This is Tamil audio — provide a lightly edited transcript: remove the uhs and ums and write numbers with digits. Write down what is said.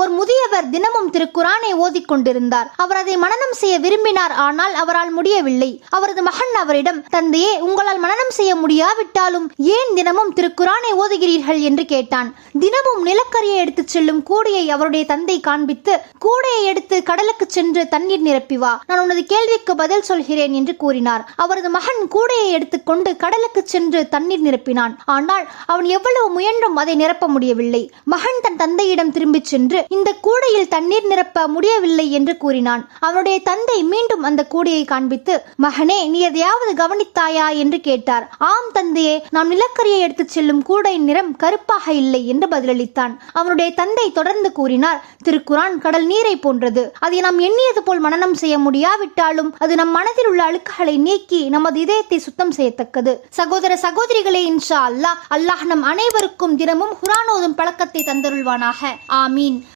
ஒரு முதியவர் தினமும் திருக்குரானை ஓதிக்கொண்டிருந்தார். அவர் அதை மனனம் செய்ய விரும்பினார். ஆனால் அவரால் முடியவில்லை. அவரது மகன் அவரிடம், தந்தையே, உங்களால் மனனம் செய்ய முடியாவிட்டாலும் ஏன் தினமும் திருக்குரானை ஓதுகிறீர்கள் என்று கேட்டான். தினமும் நிலக்கரியை எடுத்துச் செல்லும் கூடையை அவருடைய தந்தை காண்பித்து, கூடையை எடுத்து கடலுக்கு சென்று தண்ணீர் நிரப்பி வா, நான் உனது கேள்விக்கு பதில் சொல்கிறேன் என்று கூறினார். அவரது மகன் கூடையை எடுத்துக்கொண்டு கடலுக்கு சென்று தண்ணீர் நிரப்பினான். ஆனால் அவன் எவ்வளவு முயன்றும் அதை நிரப்ப முடியவில்லை. மகன் தன் தந்தையிடம் திரும்பிச் சென்று, இந்த கூடையில் தண்ணீர் நிரப்ப முடியவில்லை என்று கூறினான். அவனுடைய தந்தை மீண்டும் அந்த கூடையை காண்பித்து, மகனே, நீ எதையாவது கவனித்தாயா என்று கேட்டார். ஆம் தந்தையே, நாம் நிலக்கரியை எடுத்துச் செல்லும் கூடையின் நிறம் கருப்பாக இல்லை என்று பதிலளித்தான். அவனுடைய தந்தை தொடர்ந்து கூறினார், திருக்குரான் கடல் நீரை போன்றது. அதை நாம் எண்ணியது போல் மனனம் செய்ய முடியாவிட்டாலும் அது நம் மனதில் உள்ள அழுக்குகளை நீக்கி நமது இதயத்தை சுத்தம் செய்யத்தக்கது. சகோதர சகோதரிகளே, இன்ஷா அல்லாஹ் நம் அனைவருக்கும் தினமும் குர்ஆன் ஓதும் பழக்கத்தை தந்தருள்வானாக. ஆமீன்.